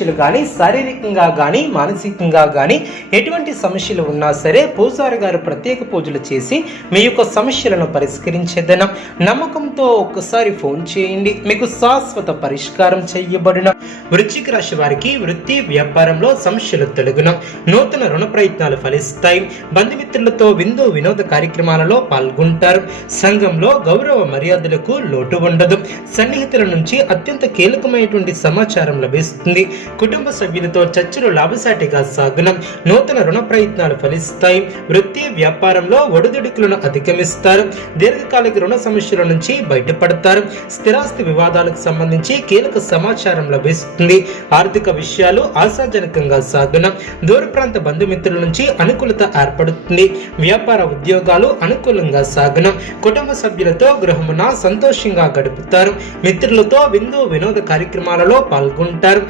సమస్యలు కానీ శారీరకంగా కానీ మానసికంగా కానీ ఎటువంటి సమస్యలు ఉన్నా సరే పూజారి గారు ప్రత్యేక పూజలు చేసి మీ యొక్క సమస్యలను పరిష్కరించేదనం. నమ్మకంతో ఒక్కసారి ఫోన్ చేయండి. మీకు శాశ్వత పరిష్కారం చేయబడిన వృశ్చిక రాశి వారికి వృత్తి వ్యాపారంలో సమస్యలు తొలగడం నూతన రుణ ప్రయత్నాలు ఫలిస్తాయి. బంధుమిత్రులతో విందు వినోద కార్యక్రమాలలో పాల్గొంటారు. సంఘంలో గౌరవ మర్యాదలకు లోటు ఉండదు. సన్నిహితుల నుంచి అత్యంత కీలకమైనటువంటి సమాచారం లభిస్తుంది. కుటుంబ సభ్యులతో చర్చలు లాభసాటిగా సాగలం. నూతన రుణ ప్రయత్నాలు ఫలిస్తాయి. వృత్తి వ్యాపారంలో ఒడిదుడుకులను అధిగమిస్తారు. దీర్ఘకాలిక రుణ సమస్యల నుంచి బయటపడతారు. స్థిరాస్తి వివాదాలకు సంబంధించి కీలక సమాచారం లభిస్తుంది. ఆర్థిక విషయాలు ఆశాజనకంగా సాగునం దూర ప్రాంత బంధుమిత్రుల నుంచి అనుకూలత ఏర్పడుతుంది. వ్యాపార ఉద్యోగాలు అనుకూలంగా సాగున కుటుంబ సభ్యులతో గృహమున సంతోషంగా గడుపుతారు. మిత్రులతో విందు వినోద కార్యక్రమాలలో పాల్గొంటారు.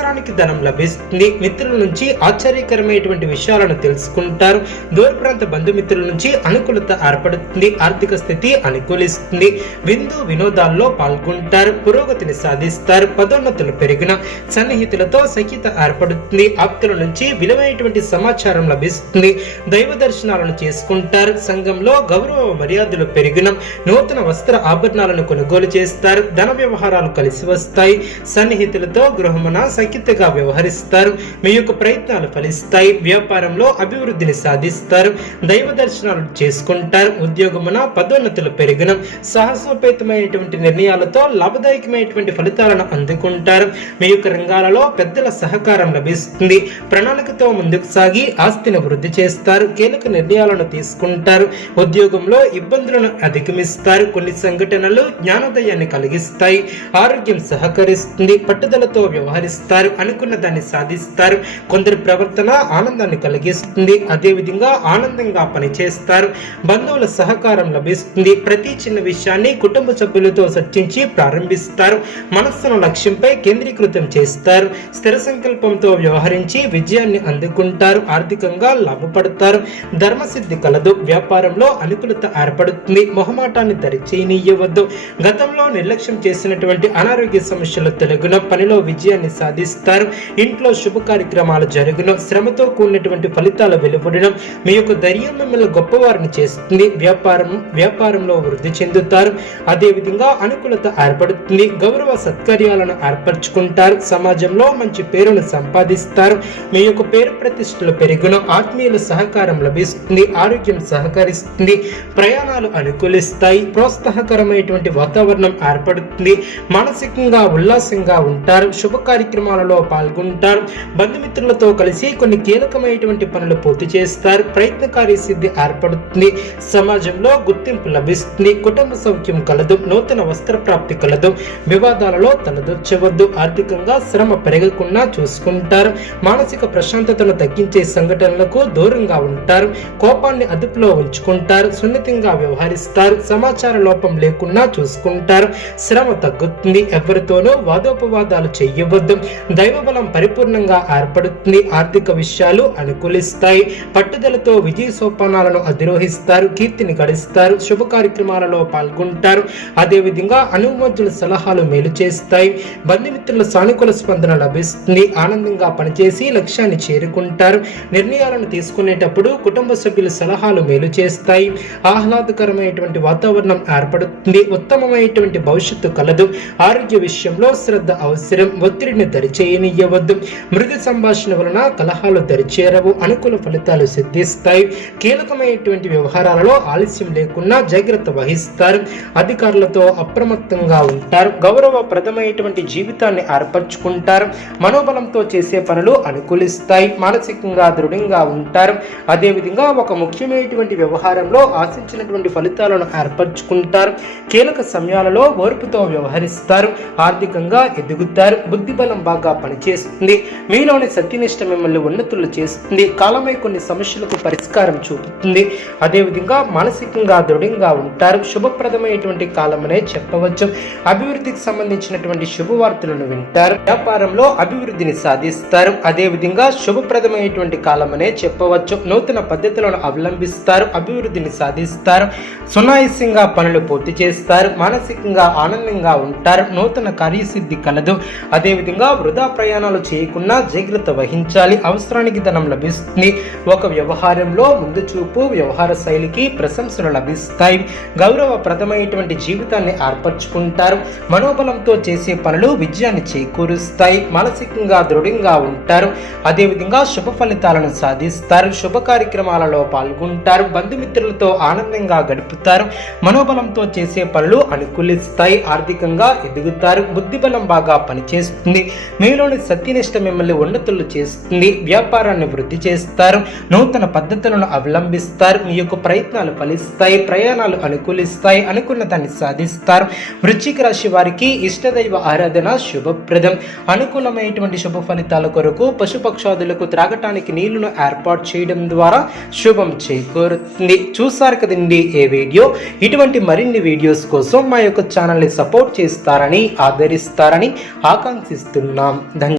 అవసరానికి ధనం లభిస్తుంది. మిత్రుల నుంచి ఆశ్చర్యకరమైనటువంటి విషయాలను తెలుసుకుంటారు. దూర ప్రాంత బంధుమిత్రుల నుంచి అనుకూలత ఏర్పడుతుంది. ఆర్థిక స్థితి అనుకూలిస్తుంది. విందు వినోదాల్లో పాల్గొంటారు. పురోగతిని సాధిస్తారు. పదోన్నతులు పెరిగిన సన్నిహితులతో సఖ్యత ఏర్పడుతుంది. ఆప్తుల నుంచి విలువైనటువంటి సమాచారం లభిస్తుంది. దైవ దర్శనాలను చేసుకుంటారు. సంఘంలో గౌరవ మర్యాదలు పెరిగిన నూతన వస్త్ర ఆభరణాలను కొనుగోలు చేస్తారు. ధన వ్యవహారాలు కలిసి వస్తాయి. సన్నిహితులతో గృహమున సఖ్యతగా వ్యవహరిస్తారు. మీ యొక్క ప్రయత్నాలు ఫలిస్తాయి. వ్యాపారంలో అభివృద్ధిని సాధిస్తారు. దైవ దర్శనాలు చేసుకుంటారు. ఉద్యోగమున పదోన్నతులు పెరిగిన సాహసోపేతమైనటువంటి నిర్ణయాలతో లాభదాయకమైనటువంటి ఫలితాలను అందుకుంటారు. మీ యొక్క రంగాలలో పెద్దల సహకారం లభిస్తుంది. ప్రణాళికతో ముందుకు సాగి ఆస్తిని వృద్ధి చేస్తారు. కీలక నిర్ణయాలను తీసుకుంటారు. ఉద్యోగంలో ఇబ్బందులను అధిగమిస్తారు. కొన్ని సంఘటనలు జ్ఞానోదయాన్ని కలిగిస్తాయి. ఆరోగ్యం సహకరిస్తుంది. పట్టుదలతో వ్యవహరిస్తారు. అనుకున్న దాన్ని సాధిస్తారు. కొందరి ప్రవర్తన ఆనందాన్ని కలిగిస్తుంది. అదేవిధంగా ఆనందంగా పనిచేస్తారు. బంధువుల సహకారం లభిస్తుంది. ప్రతి చిన్న విషయాన్ని కుటుంబ సభ్యులతో చర్చించి ప్రారంభిస్తారు. మనస్సును లక్ష్యంపై కేంద్రీకృతం చేస్తారు. స్థిర సంకల్పంతో వ్యవహరించి విజయాన్ని అందుకుంటారు. ఆర్థికంగా లాభపడతారు. ధర్మసిద్ధి కలదు. వ్యాపారంలో అనుకూలత ఏర్పడుతుంది. మొహమాటాన్ని దరిచేయనీయవద్దు గతంలో నిర్లక్ష్యం చేసినటువంటి అనారోగ్య సమస్యలు తొలగిన పనిలో విజయాన్ని సాధిస్తారు. ఇంట్లో శుభ కార్యక్రమాలు జరుగును శ్రమతో కూడినటువంటి ఫలితాలు వెలువడడం మీ యొక్క ధైర్యం మిమ్మల్ని గొప్పవారిని చేస్తుంది. వ్యాపారం వ్యాపారంలో వృద్ధి చెందుతారు. అదేవిధంగా అనుకూలత ఏర్పడుతుంది. గౌరవ సత్కార్యాలను ఏర్పరచుకుంటారు. సమాజంలో మంచి పేరును సంపాదిస్తారు. మీ యొక్క పేరు ప్రతిష్టలు పెరుగును. ఆత్మీయుల సహకారం లభిస్తుంది. ఆరోగ్యం సహకరిస్తుంది. ప్రయాణాలు అనుకూలిస్తాయి. ప్రోత్సాహకరమైనటువంటి వాతావరణం ఏర్పడుతుంది. మానసికంగా ఉల్లాసంగా ఉంటారు. శుభ కార్యక్రమాలు కార్యక్రమాలలో పాల్గొంటారు. బంధుమిత్రులతో కలిసి కొన్ని కీలకమైనటువంటి పనులు పూర్తి చేస్తారు. ప్రయత్నకారి సిద్ధి ఏర్పడుతుంది. సమాజంలో గుర్తింపు లభిస్తుంది. కుటుంబ సౌఖ్యం కలదు. నూతన వస్త్ర ప్రాప్తి కలదు. వివాదాలలో తలదొచ్చవద్దు. ఆర్థికంగా శ్రమ పెరగకుండా చూసుకుంటారు. మానసిక ప్రశాంతతను తగ్గించే సంఘటనలకు దూరంగా ఉంటారు. కోపాన్ని అదుపులో ఉంచుకుంటారు. సున్నితంగా వ్యవహరిస్తారు. సమాచార లోపం లేకుండా చూసుకుంటారు. శ్రమ తగ్గుతుంది. ఎవరితోనూ వాదోపవాదాలు చేయవద్దు. దైవబలం పరిపూర్ణంగా ఏర్పడుతుంది. ఆర్థిక విషయాలు అనుకూలిస్తాయి. పట్టుదలతో విజయ సోపానాలను అధిరోహిస్తారు. కీర్తిని గడిస్తారు. శుభ కార్యక్రమాలలో పాల్గొంటారు. అదేవిధంగా అనుమతుల సలహాలు మేలు చేస్తాయి. బంధుమిత్రుల సానుకూల స్పందన లభిస్తుంది. ఆనందంగా పనిచేసి లక్ష్యాన్ని చేరుకుంటారు. నిర్ణయాలను తీసుకునేటప్పుడు కుటుంబ సభ్యుల సలహాలు మేలు చేస్తాయి. ఆహ్లాదకరమైనటువంటి వాతావరణం ఏర్పడుతుంది. ఉత్తమమైనటువంటి భవిష్యత్తు కలదు. ఆరోగ్య విషయంలో శ్రద్ధ అవసరం. ఒత్తిడిని దరిచేయనియ్యవద్దు మృదు సంభాషణ వలన కలహాలు దరిచేరవు అనుకూల ఫలితాలు సిద్ధిస్తాయి. కీలకమైనటువంటి వ్యవహారాలలో ఆలస్యం లేకుండా జాగ్రత్త వహిస్తారు. అధికారులతో అప్రమత్తంగా ఉంటారు. గౌరవప్రదమైనటువంటి జీవితాన్ని ఏర్పరచుకుంటారు. మనోబలంతో చేసే పనులు అనుకూలిస్తాయి. మానసికంగా దృఢంగా ఉంటారు. అదేవిధంగా ఒక ముఖ్యమైనటువంటి వ్యవహారంలో ఆశించినటువంటి ఫలితాలను ఏర్పరచుకుంటారు. కీలక సమయాలలో ఓర్పుతో వ్యవహరిస్తారు. ఆర్థికంగా ఎదుగుతారు. బుద్ధిబలం బాగా బాగా పనిచేస్తుంది. మీలోని సత్యనిష్ట మిమ్మల్ని ఉన్నతులు చేస్తుంది. కాలమే కొన్ని సమస్యలకు పరిష్కారం చూపుతుంది. అదేవిధంగా మానసికంగా దృఢంగా ఉంటారు. శుభప్రదమైనటువంటి కాలమనే చెప్పవచ్చు. అభివృద్ధికి సంబంధించినటువంటి శుభవార్తలను వింటారు. వ్యాపారంలో అభివృద్ధిని సాధిస్తారు. అదేవిధంగా శుభప్రదమైనటువంటి కాలమనే చెప్పవచ్చు. నూతన పద్ధతులను అవలంబిస్తారు. అభివృద్ధిని సాధిస్తారు. సునాయసంగా పనులు పూర్తి చేస్తారు. మానసికంగా ఆనందంగా ఉంటారు. నూతన కార్యసిద్ధి కలదు. అదేవిధంగా వృధా ప్రయాణాలు చేయకుండా జాగ్రత్త వహించాలి. అవసరానికి ధనం లభిస్తుంది. ఒక వ్యవహారంలో ముందు చూపు వ్యవహార శైలికి ప్రశంసలు లభిస్తాయి. గౌరవప్రదమైనటువంటి జీవితాన్ని ఏర్పరచుకుంటారు. మనోబలంతో చేసే పనులు విజయాన్ని చేకూరుస్తాయి. మానసికంగా దృఢంగా ఉంటారు. అదేవిధంగా శుభ ఫలితాలను సాధిస్తారు. శుభ కార్యక్రమాలలో పాల్గొంటారు. బంధుమిత్రులతో ఆనందంగా గడుపుతారు. మనోబలంతో చేసే పనులు అనుకూలిస్తాయి. ఆర్థికంగా ఎదుగుతారు. బుద్ధిబలం బాగా పనిచేస్తుంది. మీలోని సత్యనిష్ట మిమ్మల్ని ఉన్నతులు చేస్తుంది వ్యాపారాన్ని వృద్ధి చేస్తారు నూతన పద్ధతులను అవలంబిస్తారు మీ యొక్క ప్రయత్నాలు ఫలిస్తాయి ప్రయాణాలు అనుకూలిస్తాయి అనుకున్న దాన్ని సాధిస్తారు. వృశ్చిక రాశి వారికి ఇష్టదైవ ఆరాధన శుభప్రదం. అనుకూలమైనటువంటి శుభ ఫలితాల కొరకు పశుపక్షాదులకు త్రాగటానికి నీళ్ళను ఏర్పాటు చేయడం ద్వారా శుభం చేకూరుతుంది. చూసారు కదండి ఏ వీడియో? ఇటువంటి మరిన్ని వీడియోస్ కోసం మా యొక్క ఛానల్ని సపోర్ట్ చేస్తారని ఆదరిస్తారని ఆకాంక్షిస్తున్నాను ధన్య